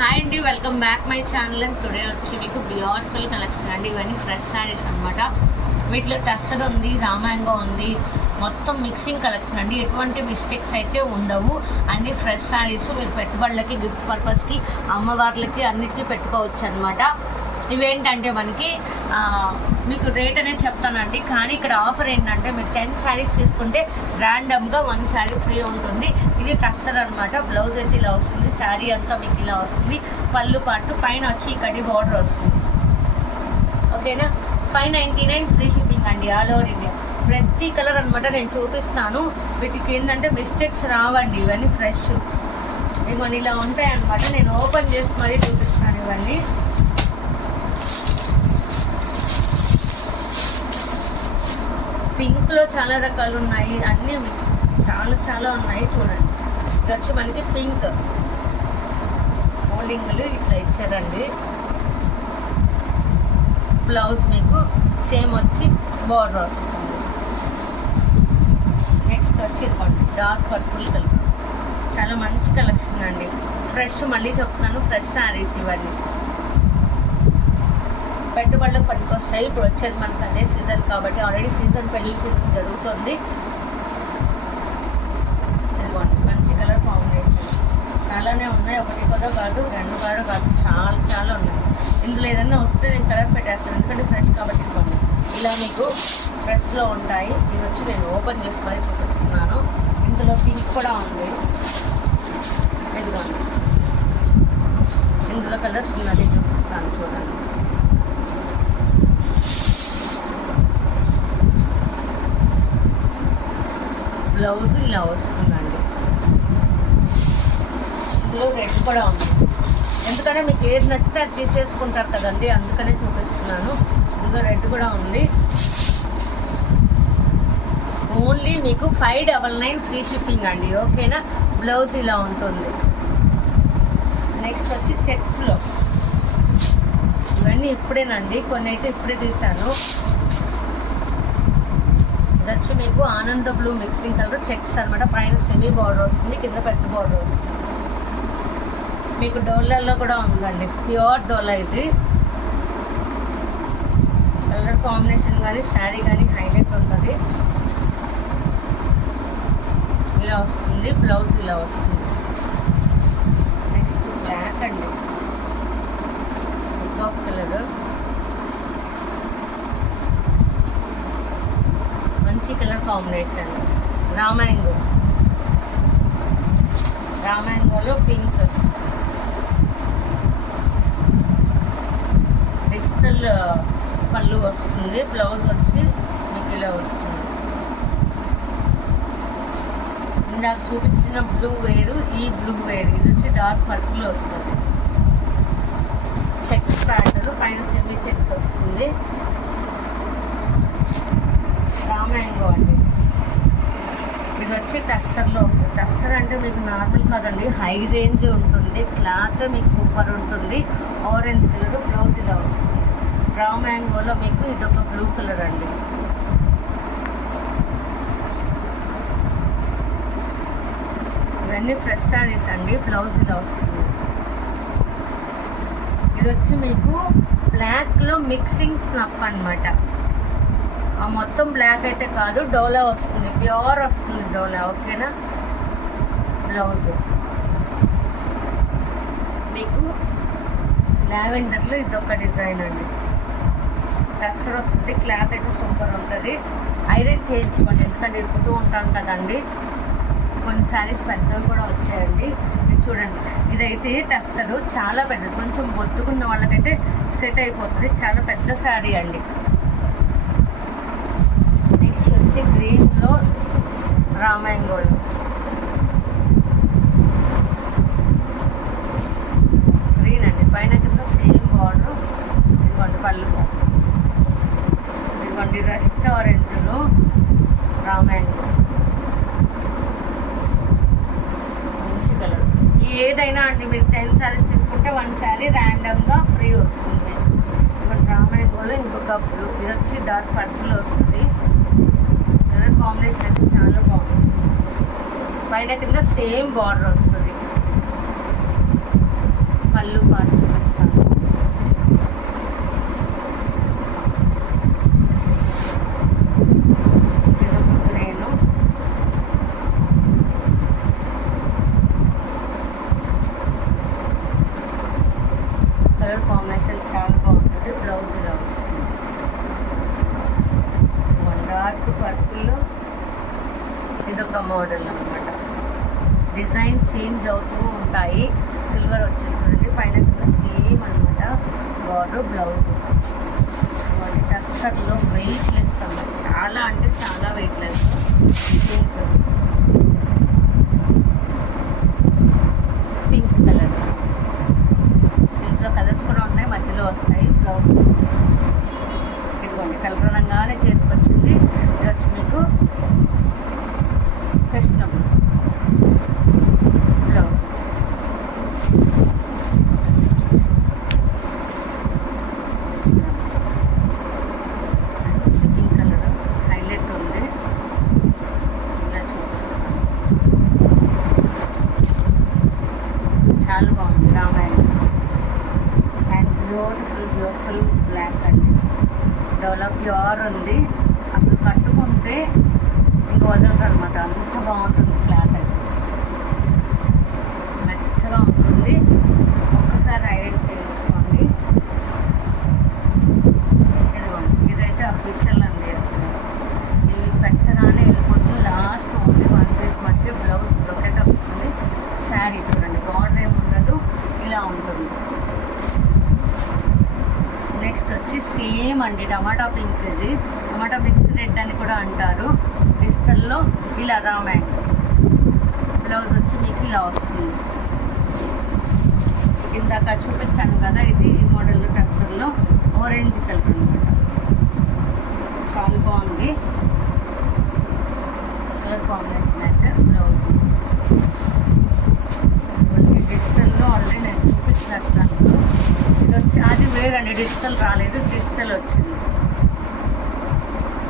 Hi అండి, welcome back my channel. And today వచ్చి మీకు బ్యూటిఫుల్ కలెక్షన్ అండి. ఇవన్నీ ఫ్రెష్ శారీస్ అనమాట. వీటిలో టస్సర్ ఉంది, రామాంగో ఉంది, మొత్తం మిక్సింగ్ కలెక్షన్ అండి. ఎటువంటి మిస్టేక్స్ అయితే ఉండవు. అన్ని ఫ్రెష్ శారీస్ మీరు పెట్టుబడులకి, గిఫ్ట్ పర్పస్కి, అమ్మవార్లకి అన్నిటికీ పెట్టుకోవచ్చు అనమాట. ఇవేంటంటే మనకి మీకు రేట్ అనేది చెప్తానండి. కానీ ఇక్కడ ఆఫర్ ఏంటంటే మీరు 10 శారీస్ తీసుకుంటే ర్యాండమ్గా 1 శారీ ఫ్రీ ఉంటుంది. ఇది టస్సర్ అనమాట. బ్లౌజ్ అయితే ఇలా వస్తుంది, శారీ అంతా మీకు ఇలా వస్తుంది. పళ్ళు పాటు పైన వచ్చి కడి బార్డర్ వస్తుంది. ఓకేనా. 599 ఫ్రీ షిప్పింగ్ అండి, ఆల్ ఓవర్ ఇండియా. ప్రతి కలర్ అనమాట నేను చూపిస్తాను. వీటికి ఏంటంటే మిస్టేక్స్ రావండి. ఇవన్నీ ఫ్రెష్, ఇవన్నీ ఇలా ఉంటాయి అనమాట. నేను ఓపెన్ చేసి మరీ చూపిస్తాను. ఇవన్నీ పింక్లో చాలా రకాలు ఉన్నాయి. అన్నీ చాలా ఉన్నాయి. చూడండి, ఇక్కడ వచ్చి మనకి పింక్ ఫోల్డింగ్లు ఇట్లా ఇచ్చారండి. బ్లౌజ్ మీకు సేమ్ వచ్చి బార్డర్ వస్తుంది. నెక్స్ట్ వచ్చి ఇదిగోండి డార్క్ పర్పుల్ కలర్. చాలా మంచి కలెక్షన్ అండి. ఫ్రెష్, మళ్ళీ చెప్తున్నాను, ఫ్రెష్ శారీస్ ఇవన్నీ పెట్టుబడులకు పనికొస్తాయి. ఇప్పుడు వచ్చేది మనకు అదే సీజన్ కాబట్టి, ఆల్రెడీ సీజన్ పెళ్లి సీజన్ జరుగుతుంది. ఇదిగోండి మంచి కలర్ కాంబినేషన్ చాలానే ఉన్నాయి. ఒకటి కూడా కాదు, 2 కూడా కాదు, చాలా ఉన్నాయి. ఇందులో ఏదైనా వస్తే నేను కలర్ పెట్టేస్తాను, ఎందుకంటే ఫ్రెష్ కాబట్టి. ఇదిగోండి ఇలా మీకు ఫ్రెష్లో ఉంటాయి. ఇవి వచ్చి నేను ఓపెన్ చేసి మరీ చూపిస్తున్నాను. ఇందులో పింక్ కూడా ఉంది. ఇదిగోండి ఇందులో కలర్స్ ఉన్నది చూపిస్తాను, చూడండి. బ్లౌజ్ ఇలా వస్తుందండి. ఇందులో రెడ్ కూడా ఉంది. ఎందుకంటే మీకు ఏది నచ్చితే అది తీసేసుకుంటారు కదండి, అందుకనే చూపిస్తున్నాను. ఇందులో రెడ్ కూడా ఉంది. ఓన్లీ మీకు 599 ఫ్రీ షిప్పింగ్ అండి. ఓకేనా. బ్లౌజ్ ఇలా ఉంటుంది. నెక్స్ట్ వచ్చి చెక్స్లో ఇవన్నీ ఇప్పుడేనండి, కొన్ని అయితే ఇప్పుడే తీసాను. ఇది వచ్చి మీకు ఆనంద బ్లూ మిక్సింగ్ కలర్ చెక్స్ అనమాట. పైన సెమీ బార్డర్ వస్తుంది, కింద పెద్ద బార్డర్ వస్తుంది. మీకు డోలాలో కూడా ఉందండి, ప్యూర్ డోలా. ఇది కలర్ కాంబినేషన్ కానీ శారీ కానీ హైలైట్ ఉంటుంది. ఇలా వస్తుంది. బ్లౌజ్ ఇలా వస్తుంది. నెక్స్ట్ బ్లాక్ అండి, సూపర్ కలర్, మంచి కలర్ కాంబినేషన్. రామాంగోలో పింక్, డిజిటల్ పళ్ళు వస్తుంది. బ్లౌజ్ వచ్చి మీకు ఇలా వస్తుంది. ఇందాక చూపించిన బ్లూ వేరు, ఈ బ్లూ వేరు. ఇది వచ్చి డార్క్ పర్పుల్ వస్తుంది. చెక్స్ ప్యాటర్న్, పైన సెమీ చెక్స్ వస్తుంది. రామాంగో అండి. ఇది వచ్చి టస్సర్లో వస్తుంది. టస్సర్ అంటే మీకు నార్మల్ కాదండి, హై రేంజ్ ఉంటుంది. క్లాత్ మీకు సూపర్ ఉంటుంది. ఆరెంజ్ కలర్, బ్లౌజ్ ఇలా వస్తుంది. రామాంగోలో మీకు ఇదొక బ్లూ కలర్ అండి. ఇవన్నీ ఫ్రెష్ శారీస్ అండి. బ్లౌజ్ ఇలా వస్తుంది. ఇది వచ్చి మీకు బ్లాక్లో మిక్సింగ్ స్నఫ్ అనమాట. మొత్తం బ్లాక్ అయితే కాదు, డోలా వస్తుంది, ప్యూర్ వస్తుంది డోలా. ఓకేనా. బ్లౌజ్ మీకు లావెండర్లో ఇదొక డిజైన్ అండి. టస్సర్ వస్తుంది. క్లాత్ అయితే సూపర్ ఉంటుంది. ఐరన్ చేయించుకోండి, ఎందుకంటే ఇరుకుతూ ఉంటాం కదండి. కొన్ని శారీస్ పెద్దవి కూడా వచ్చాయండి. ఇది చూడండి, ఇదైతే టస్సరు, చాలా పెద్దది. కొంచెం బొద్దుకున్న వాళ్ళకైతే సెట్ అయిపోతుంది. చాలా పెద్ద శారీ అండి. నెక్స్ట్ వచ్చి గ్రీన్లో రామాంగోలు. గ్రీన్ అండి, పైన కింద సేమ్ బార్డర్. ఇదిగోండి పళ్ళు. ఇదిగోండి రెస్టారెంట్లో రామాంగో. మంచి కలర్. ఏదైనా అండి మీరు 10 శారీస్ తీసుకుంటే 1 శారీ ర్యాండమ్గా ఫ్రీ వస్తుంది. ఇదిగోండి రామాంగోలో ఇంకొక బ్లూ. ఇది వచ్చి డార్క్ పర్పుల్ వస్తుంది. కలర్ కాంబినేషన్ అయితే చాలా బాగుంది. పైన కింద సేమ్ బార్డర్ వస్తుంది. పళ్ళు పాటు చూపిస్తాను. నేను కలర్ కాంబినేషన్ చాలా బాగుంటుంది. బ్లౌజ్ ఇలా వస్తుంది. Dark purple. ఇదొక మోడల్ అనమాట. డిజైన్ చేంజ్ అవుతూ ఉంటాయి. సిల్వర్ వచ్చింది చూడండి. పైన కూడా సేమ్ అనమాట. Border blouse. టస్సర్లో వెయిట్ లెస్ అన్నమాట. చాలా అంటే చాలా వెయిట్ లెస్. Pink colour. ఇంట్లో కలర్స్ కూడా ఉన్నాయి, మధ్యలో వస్తాయి. బ్లౌజ్ ఇదిగోండి. కలర్ రంగానే చేతికొచ్చింది. ఇది వచ్చి మీకు ఫెషనబుల్ బ్లౌజ్. మంచి పింక్ కలర్ హైలైట్ ఉంది. ఇలా చూపిస్తాను. చాలా బాగుంది. రామాయణం అండ్ బ్యూటిఫుల్ బ్లాక్ అండి. డెవలప్ ప్యూర్ ఉంది. అసలు కట్టుకుంటే ఇంకా వదలరు అనమాట. అంత బాగుంటుంది. ఫ్లాట్ అయితే మెత్తగా ఉంటుంది. ఒక్కసారి ఐరన్ చేయించుకోండి. ఇదిగోండి. ఇదైతే అఫీషియల్ అండి. అసలు ఇవి పెట్టగానే వెళ్ళిపోతుంది. లాస్ట్ ఓన్లీ 1 పీస్ మట్టి బ్లౌజ్ బ్రొకెట్ వస్తుంది. శారీ చూడండి. బార్డర్ ఏమి ఉండదు, ఇలా ఉంటుంది. నెక్స్ట్ వచ్చి సేమ్ అండి టమాటా పింక్. ఇది టమాటా మిక్స్ రెడ్ అని కూడా అంటారు. డిజిటల్లో ఇలా రామాయణం. బ్లౌజ్ వచ్చి మీకు ఇలా వస్తుంది. ఇందాక చూపించాను కదా, ఇది ఈ మోడల్ టస్టర్లో ఆరెంజ్ కలర్ అనమాట. చాలా బాగుంది కలర్ కాంబినేషన్ అయితే. బ్లౌజ్ డిజిటల్లో ఆల్రెడీ నేను చూపించినట్టు. ఇది వచ్చి అది వేరండి. డిజిటల్ రాలేదు, డిజిటల్ వచ్చింది.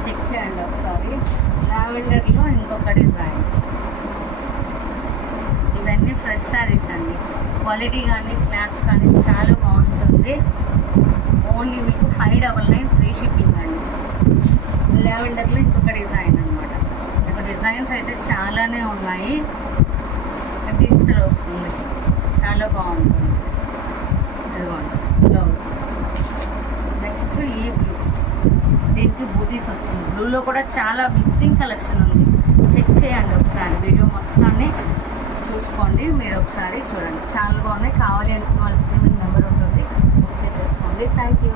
చెక్ చేయండి ఒకసారి. లావెండర్లో ఇంకొక డిజైన్. ఇవన్నీ ఫ్రెష్ శారీస్ అండి. క్వాలిటీ కానీ క్లాత్ కానీ చాలా బాగుంటుంది. ఓన్లీ మీకు 599 ఫ్రీ షిప్పింగ్ అండి. లావెండర్లో ఇంకొక డిజైన్ అనమాట. ఇక్కడ డిజైన్స్ అయితే చాలానే ఉన్నాయి. డిజిటల్ వస్తుంది. చాలా బాగుంటుంది. ఇదిగోండి బ్లౌజ్. నెక్స్ట్ ఈ బ్లూ. దీనికి బూటీస్ వచ్చింది. బ్లూలో కూడా చాలా మిక్సింగ్ కలెక్షన్ ఉంది. చెక్ చేయండి ఒకసారి. వీడియో మొత్తాన్ని చూసుకోండి. మీరు ఒకసారి చూడండి. చాలా బాగున్నాయి. కావాలి అనుకున్న వాళ్ళ స్క్రీన్ నెంబర్ ఉంటుంది, బుక్ చేసేసుకోండి. Thank you.